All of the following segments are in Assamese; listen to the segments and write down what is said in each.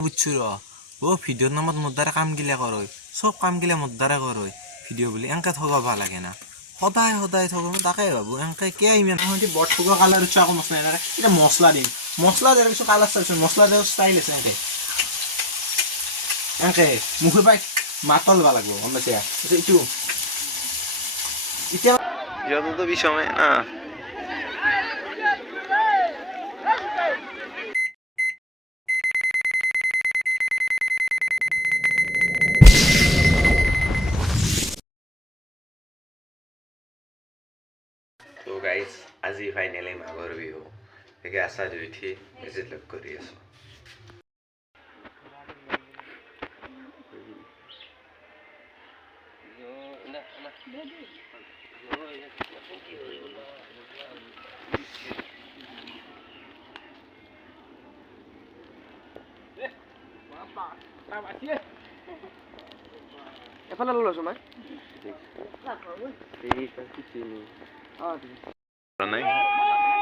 বুঝছো ও ভিডিওর নামত মোর দ্বারা কাম গিলা করই সব কাম গিলা মোর দ্বারা করই ভিডিও বলি এনকা থগাব লাগে না সদায় সদায় থগাব তাকে ভাবো এনকা কে ইমান বট ঠগা কালার হচ্ছে আকৌ মশলা এনে এটা মশলা দিম মশলা দেওয়ার কিছু কালার চাইছো মশলা দেওয়ার স্টাইল আছে এনকে এনকে মুখে পাই মাতল বা লাগবো গম পাইছে এইটো এতিয়া যত তো বিষয় না তো গাইজ আজি ফাইনেলি মাঘৰ বিহু গতিকে আশা ধুই উঠি মেজিত লগ কৰি আছোঁ এফালে লৈ লৈছো মই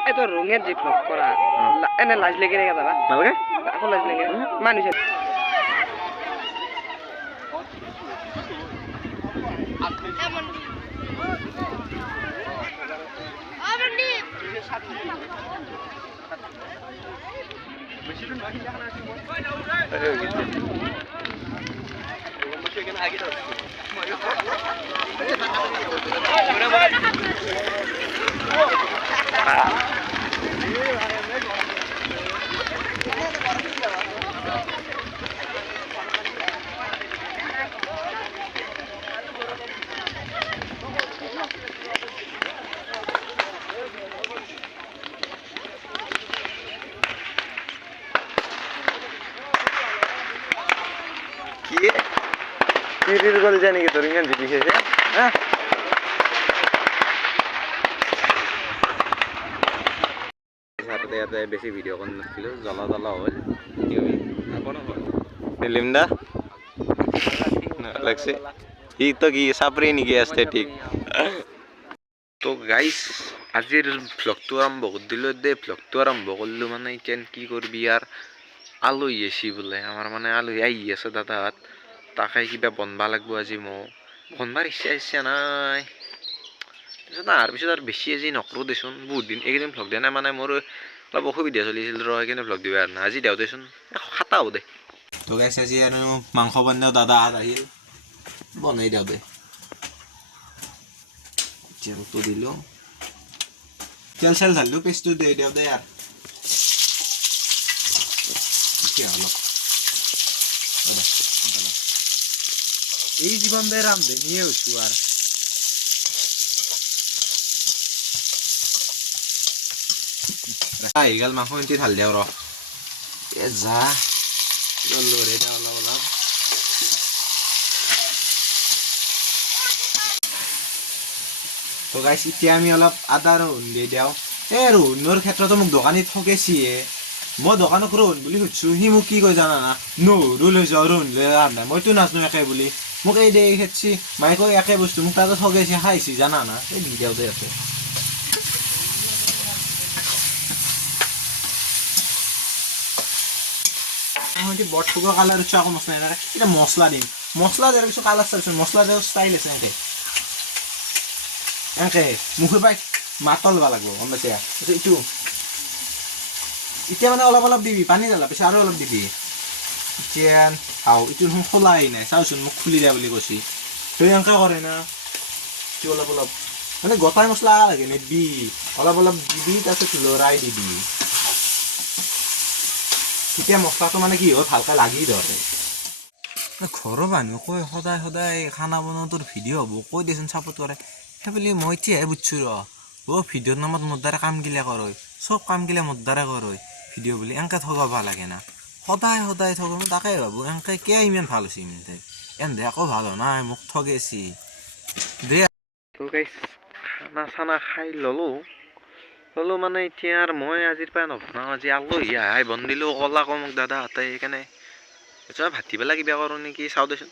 এইটো ৰঙে যি ফ্লপ কৰা এনে লাজ লাগি ৰে দাদা নালাগে আকৌ লাজ লাগি মানুহ তিরির গল জানি কি তোর ইমান দিবি শেষে হ্যাঁ ইয়াতে বেছি ভিডিঅ' কৰি নাছিলোঁ জ্বলা জ্বলা হ'ল ফিল্ম দা লাগছে ই তো কি চাপৰি নেকি আছে ঠিক তো গাইছ আজিৰ ভ্লগটো আৰম্ভ কৰি দিলোঁ দেই ভ্লগটো আৰম্ভ কৰিলোঁ মানে এতিয়া কি কৰিবি ইয়াৰ আলহী আহিছি বোলে আমাৰ মানে আলহী আহি আছে দাদাহঁত তাকে কিবা বনবা লাগব আজি মোক বনবাৰ ইচ্ছা নাই তাৰপিছত আৰু বেছি আজি নকৰোঁ দেচোন বহুত দিন এইকেইদিন ভ্লগ দিয়া নাই মানে মোৰ অলপ অসুবিধা চলিছিল ৰ সেইকাৰণে ভ্লগ দিব আৰু নাই আজি দেও দেচোন খাতা হ'ব দে তো গাইছে আজি আৰু মাংস বনাও দাদাহঁত আহিল বনাই দেও দে তেলটো দিলোঁ তেল চেল ঢালিলোঁ পেষ্টটো দি দেও দে আৰু এতিয়া অলপ এই জীবন দে রান্ধে নিয়ে উঠু আর এই গাল মাংস ইন্টি ঢাল দেও র এ যা লরে দেও অলপ অলপ তো গাইছ এতিয়া আমি অলপ আদা ৰহুন দি দেও এই ৰহুনৰ ক্ষেত্ৰতো মোক দোকানীত ঠগেছিয়ে মই দোকানক ৰহুন বুলি সুধিছোঁ সি মোক কি কয় জানা না নহৰু লৈ যাওঁ ৰহুন লৈ নাই মইতো নাজানো একে বুলি মোক এই দে খেতছি মায়ে কয় একে বস্তু মোক তাতে ঠগাইছে খাইছি জানা না এই দি দেও দে ইয়াতে বট ঠগা কালার হচ্ছে আকৌ মশলা এনে এটা মশলা দিম মশলা দেওয়ার কিছু কালার চাইছো মশলা দেওয়ার স্টাইল আছে এনকে এনকে মুখে পাই মাতল বা লাগবো গম পাইছে এইটো এতিয়া মানে অলপ অলপ দিবি পানী ঢালা পিছত আৰু অলপ দিবি এতিয়া আও এইটো খোলাই নাই চাওচোন মোক খুলি দিয়া বুলি কৈছি সেই এনেকৈ কৰে না এইটো অলপ অলপ মানে গোটাই মছলা লাগে নেবি অলপ অলপ দিবি তাৰপিছত লৰাই দিবি তেতিয়া মছলাটো মানে কি হয় ভালকৈ লাগি ধৰে ঘৰৰ মানুহ কৈ সদায় সদায় খানা বনোৱাটোৰ ভিডিঅ' হ'ব কৈ দেচোন ছাপোৰ্ট কৰে সেইবুলি মই এতিয়াহে বুজিছোঁ ৰ ভিডিঅ'ৰ নামত মোৰ দ্বাৰা কাম গিলা কৰয় চব কাম গিলা মোৰ দ্বাৰা কৰয় ভিডিঅ' বুলি এনকা থগাব লাগে না সদায় সদায় থগাব তাকে ভাবোঁ এনকে কিয় ইমান ভাল হৈছে ইমান এনে আকৌ ভাল হোৱা নাই মোক ঠগেছি দে তো গাইছ খানা চানা খাই ল'লোঁ মানে এতিয়া আৰু মই আজিৰ পৰা নবনাওঁ আজি আলহী আহাই বন দিলোঁ ক'লা আকৌ মোক দাদাহঁতে সেইকাৰণে ভাতি পেলাই কিবা কৰোঁ নেকি চাওঁ দেচোন